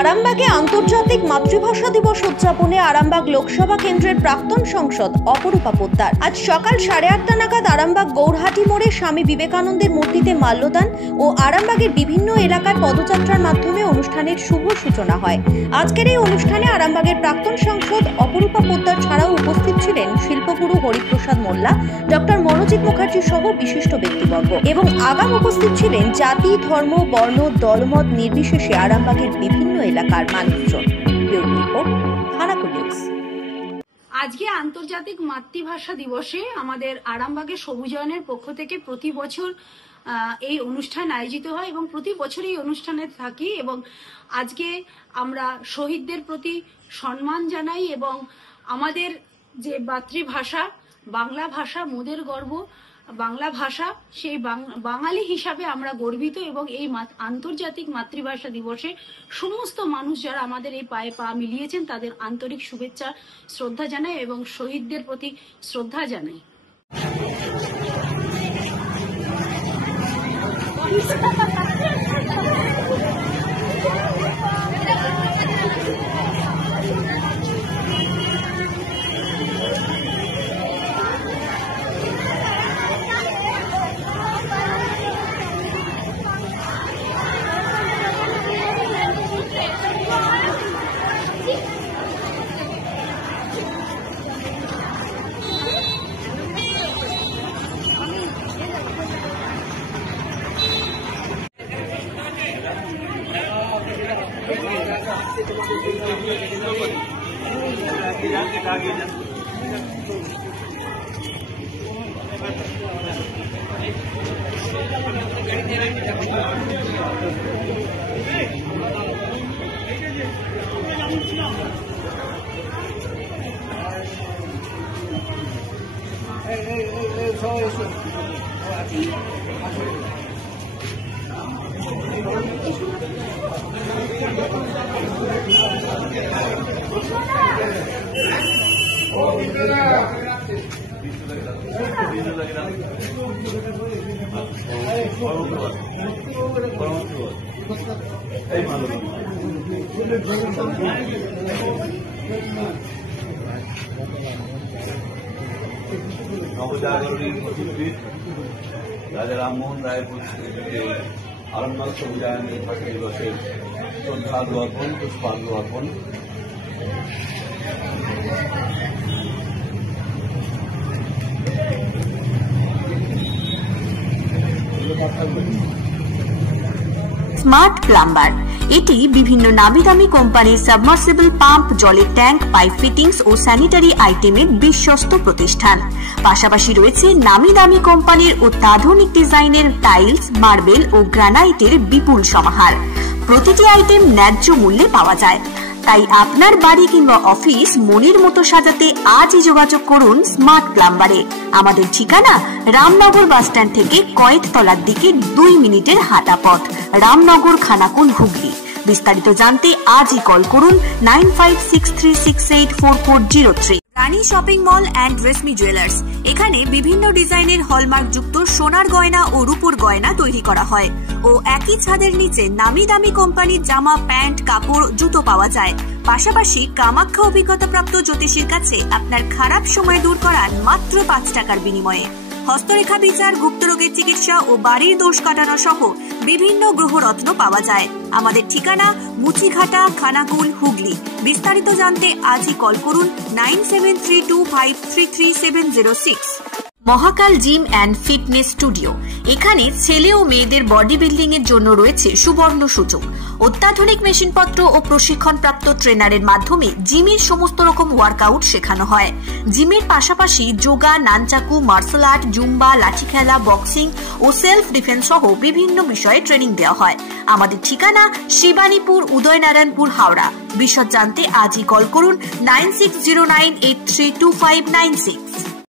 আরামবাগে আন্তর্জাতিক মাতৃভাষা দিবস উদযাপনে আরামবাগ লোকসভা কেন্দ্রের প্রাক্তন সংসদ অপরূপা পোদ্দার আজ সকাল 8:30 নাগাদ আরামবাগ গৌরহাটি মোড়ে স্বামী বিবেকানন্দের মূর্তিতে মাল্যদান ও আরামবাগের বিভিন্ন এলাকায় পদযাত্রার মাধ্যমে অনুষ্ঠানের শুভ সূচনা হয়। আজকের এই অনুষ্ঠানে আরামবাগের প্রাক্তন সংসদ অপরূপা পোদ্দার ছাড়াও উপস্থিত ছিলেন শিল্পগুরু হরিপ্রসাদ মোল্লা, ডক্টর মনোজিৎ মুখার্জি সহ বিশিষ্ট ব্যক্তিবর্গ এবং আগাম উপস্থিত ছিলেন জাতি, ধর্ম, বর্ণ, দলমত নির্বিশেষে আরামবাগের বিভিন্ন এলাকার মানুষজন। আজকে আন্তর্জাতিক মাতৃভাষা দিবসে আমাদের আরামবাগের সবুজায়নের পক্ষ থেকে প্রতি বছর এই অনুষ্ঠান আয়োজিত হয় এবং প্রতি বছর এই অনুষ্ঠানে থাকি এবং আজকে আমরা শহীদদের প্রতি সম্মান জানাই এবং আমাদের যে মাতৃভাষা বাংলা ভাষা, মোদের গর্ব বাংলা ভাষা, সেই বাঙালি হিসাবে আমরা গর্বিত এবং এই আন্তর্জাতিক মাতৃভাষা দিবসে সমস্ত মানুষ যারা আমাদের এই পায়ে পা মিলিয়েছেন তাদের আন্তরিক শুভেচ্ছা শ্রদ্ধা জানাই এবং শহীদদের প্রতি শ্রদ্ধা জানাই। নবজাগরণী পথিকৃৎ রাজা রামমোহন রায়ের পরিস্থিতিতে আরামবাগ সবুজায়নের ভাষা দিবসের শ্রদ্ধার্ঘ্য অর্পণ, পুষ্পার্ঘ্য অর্পণ। স্মার্ট প্লাম্বার এটি বিভিন্ন নামি দামি কোম্পানির সাবমার্সিবল পাম্প, জলের ট্যাঙ্ক, পাইপ ফিটিংস ও স্যানিটারি আইটেমের বিশ্বস্ত প্রতিষ্ঠান। পাশাপাশি রয়েছে নামি দামি কোম্পানির অত্যাধুনিক ডিজাইনের টাইলস, মার্বেল ও গ্রানাইটের বিপুল সমাহার। প্রতিটি আইটেম ন্যায্য মূল্যে পাওয়া যায়। তাই আপনার বাড়ি কিংবা অফিস মনের মতো সাজাতে আজই যোগাযোগ করুন স্মার্ট প্লাম্বারে। আমাদের ঠিকানা রামনগর বাসস্ট্যান্ড থেকে কয়েকতলার দিকে 2 মিনিটের হাঁটা পথ, রামনগর, খানাকুল, হুগলি। বিস্তারিত জানতে আজই কল করুন 9563684403। Rani shopping mall and Reshmi jewellers, এখানে বিভিন্ন ডিজাইনের হলমার্ক যুক্ত সোনার গয়না ও রূপোর গয়না তৈরি করা হয় ও একই ছাদের নিচে নামি দামি কোম্পানির জামা, প্যান্ট, কাপড়, জুতো পাওয়া যায়। পাশাপাশি কামাখ্যা অভিজ্ঞতাপ্রাপ্ত জ্যোতিষীর কাছে আপনার খারাপ সময় দূর করান মাত্র 5 টাকার বিনিময়ে। হস্তরেখা বিচার, গুপ্তরোগের চিকিৎসা ও বাড়ির দোষ কাটানো সহ বিভিন্ন গ্রহরত্ন পাওয়া যায়। আমাদের ঠিকানা মুচিঘাটা, খানাকুল, হুগলি। বিস্তারিত জানতে আজই কল করুন 9732533706। মহাকাল জিম অ্যান্ড ফিটনেস স্টুডিও, এখানে ছেলে ও মেয়েদের বডি বিল্ডিং এর জন্য রয়েছে সুবর্ণ সুযোগ। অত্যাধুনিক মেশিনপত্র ও প্রশিক্ষণপ্রাপ্ত ট্রেনারের মাধ্যমে জিমের সমস্ত রকম ওয়ার্কআউট শেখানো হয়। জিমের পাশাপাশি yoga, nunchaku, martial art, Zumba, লাঠি খেলা, বক্সিং ও সেলফ ডিফেন্স সহ বিভিন্ন বিষয়ে ট্রেনিং দেওয়া হয়। আমাদের ঠিকানা শিবানীপুর, উদয়নারায়ণপুর, হাওড়া। বিশদ জানতে আজই কল করুন 9609832596।